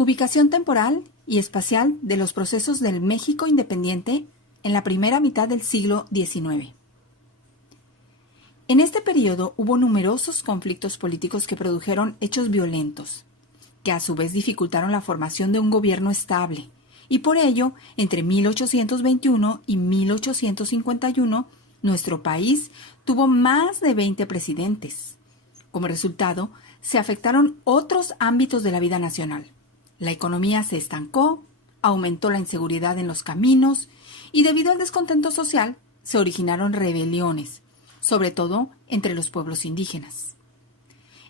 Ubicación temporal y espacial de los procesos del México independiente en la primera mitad del siglo XIX. En este periodo hubo numerosos conflictos políticos que produjeron hechos violentos, que a su vez dificultaron la formación de un gobierno estable, y por ello, entre 1821 y 1851, nuestro país tuvo más de 20 presidentes. Como resultado, se afectaron otros ámbitos de la vida nacional. La economía se estancó, aumentó la inseguridad en los caminos y debido al descontento social se originaron rebeliones, sobre todo entre los pueblos indígenas.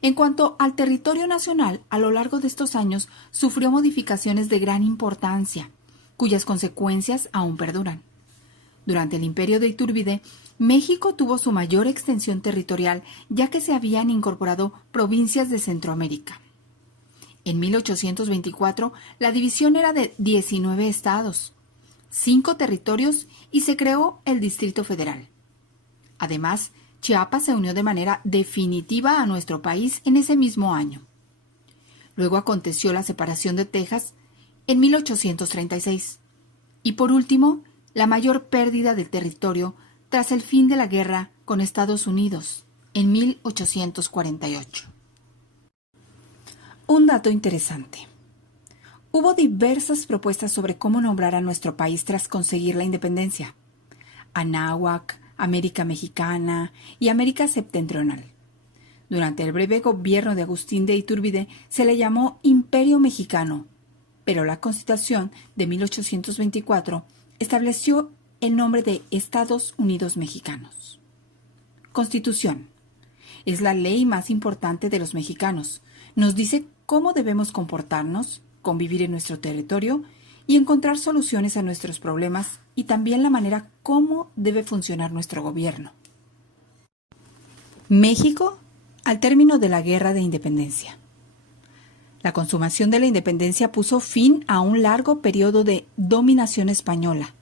En cuanto al territorio nacional, a lo largo de estos años sufrió modificaciones de gran importancia, cuyas consecuencias aún perduran. Durante el imperio de Iturbide, México tuvo su mayor extensión territorial, ya que se habían incorporado provincias de Centroamérica. En 1824, la división era de 19 estados, 5 territorios y se creó el Distrito Federal. Además, Chiapas se unió de manera definitiva a nuestro país en ese mismo año. Luego aconteció la separación de Texas en 1836. Y por último, la mayor pérdida del territorio tras el fin de la guerra con Estados Unidos en 1848. Un dato interesante. Hubo diversas propuestas sobre cómo nombrar a nuestro país tras conseguir la independencia. Anáhuac, América Mexicana y América Septentrional. Durante el breve gobierno de Agustín de Iturbide se le llamó Imperio Mexicano, pero la Constitución de 1824 estableció el nombre de Estados Unidos Mexicanos. Constitución. Es la ley más importante de los mexicanos. Nos dice cómo debemos comportarnos, convivir en nuestro territorio y encontrar soluciones a nuestros problemas y también la manera cómo debe funcionar nuestro gobierno. México al término de la Guerra de Independencia. La consumación de la independencia puso fin a un largo periodo de dominación española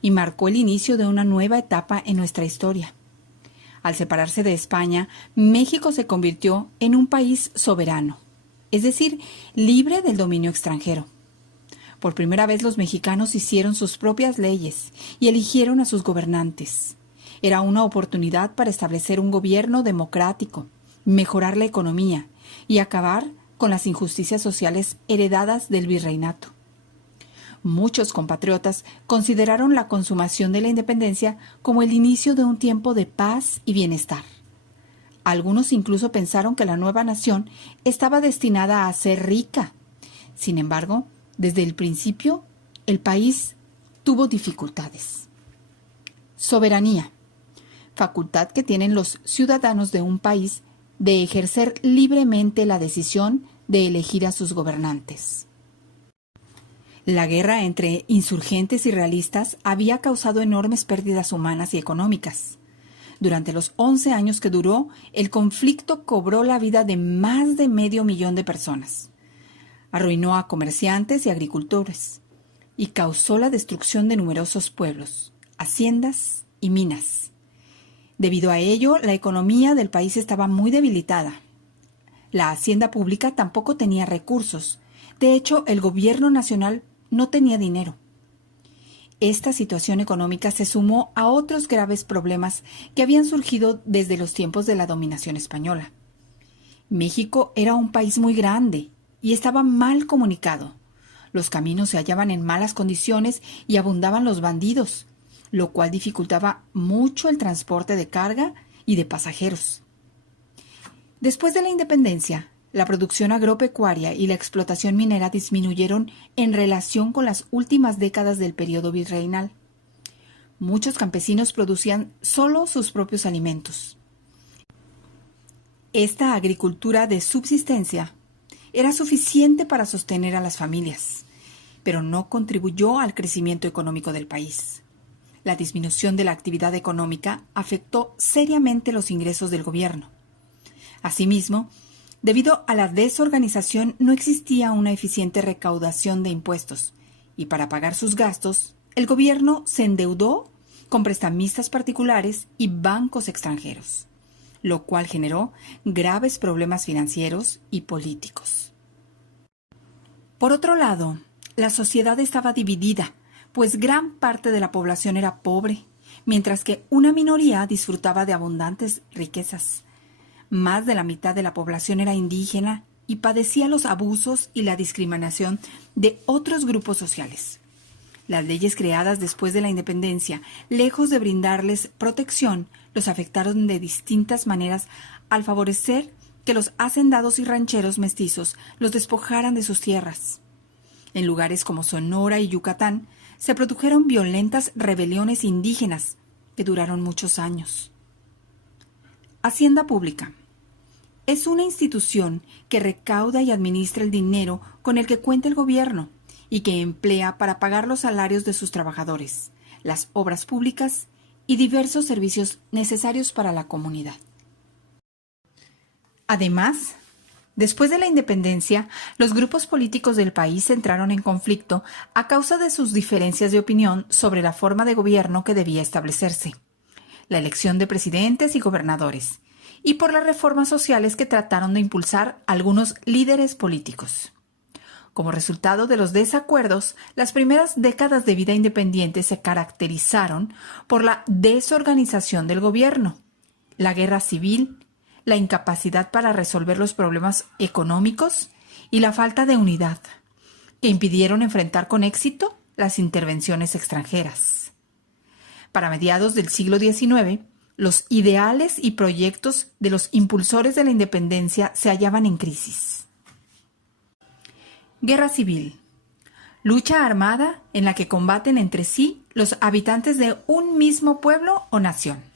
y marcó el inicio de una nueva etapa en nuestra historia. Al separarse de España, México se convirtió en un país soberano, es decir, libre del dominio extranjero. Por primera vez los mexicanos hicieron sus propias leyes y eligieron a sus gobernantes. Era una oportunidad para establecer un gobierno democrático, mejorar la economía y acabar con las injusticias sociales heredadas del virreinato. Muchos compatriotas consideraron la consumación de la independencia como el inicio de un tiempo de paz y bienestar. Algunos incluso pensaron que la nueva nación estaba destinada a ser rica. Sin embargo, desde el principio, el país tuvo dificultades. Soberanía, facultad que tienen los ciudadanos de un país de ejercer libremente la decisión de elegir a sus gobernantes. La guerra entre insurgentes y realistas había causado enormes pérdidas humanas y económicas. Durante los 11 años que duró, el conflicto cobró la vida de más de 500,000 de personas. Arruinó a comerciantes y agricultores y causó la destrucción de numerosos pueblos, haciendas y minas. Debido a ello, la economía del país estaba muy debilitada. La hacienda pública tampoco tenía recursos. De hecho, el gobierno nacional no tenía dinero. Esta situación económica se sumó a otros graves problemas que habían surgido desde los tiempos de la dominación española. México era un país muy grande y estaba mal comunicado. Los caminos se hallaban en malas condiciones y abundaban los bandidos, lo cual dificultaba mucho el transporte de carga y de pasajeros. Después de la independencia, la producción agropecuaria y la explotación minera disminuyeron en relación con las últimas décadas del periodo virreinal. Muchos campesinos producían solo sus propios alimentos. Esta agricultura de subsistencia era suficiente para sostener a las familias, pero no contribuyó al crecimiento económico del país. La disminución de la actividad económica afectó seriamente los ingresos del gobierno. Asimismo, debido a la desorganización no existía una eficiente recaudación de impuestos y para pagar sus gastos, el gobierno se endeudó con prestamistas particulares y bancos extranjeros, lo cual generó graves problemas financieros y políticos. Por otro lado, la sociedad estaba dividida, pues gran parte de la población era pobre, mientras que una minoría disfrutaba de abundantes riquezas. Más de la mitad de la población era indígena y padecía los abusos y la discriminación de otros grupos sociales. Las leyes creadas después de la independencia, lejos de brindarles protección, los afectaron de distintas maneras al favorecer que los hacendados y rancheros mestizos los despojaran de sus tierras. En lugares como Sonora y Yucatán se produjeron violentas rebeliones indígenas que duraron muchos años. Hacienda Pública es una institución que recauda y administra el dinero con el que cuenta el gobierno y que emplea para pagar los salarios de sus trabajadores, las obras públicas y diversos servicios necesarios para la comunidad. Además, después de la independencia, los grupos políticos del país entraron en conflicto a causa de sus diferencias de opinión sobre la forma de gobierno que debía establecerse, la elección de presidentes y gobernadores, y por las reformas sociales que trataron de impulsar algunos líderes políticos. Como resultado de los desacuerdos, las primeras décadas de vida independiente se caracterizaron por la desorganización del gobierno, la guerra civil, la incapacidad para resolver los problemas económicos y la falta de unidad, que impidieron enfrentar con éxito las intervenciones extranjeras. Para mediados del siglo XIX, los ideales y proyectos de los impulsores de la independencia se hallaban en crisis. Guerra civil. Lucha armada en la que combaten entre sí los habitantes de un mismo pueblo o nación.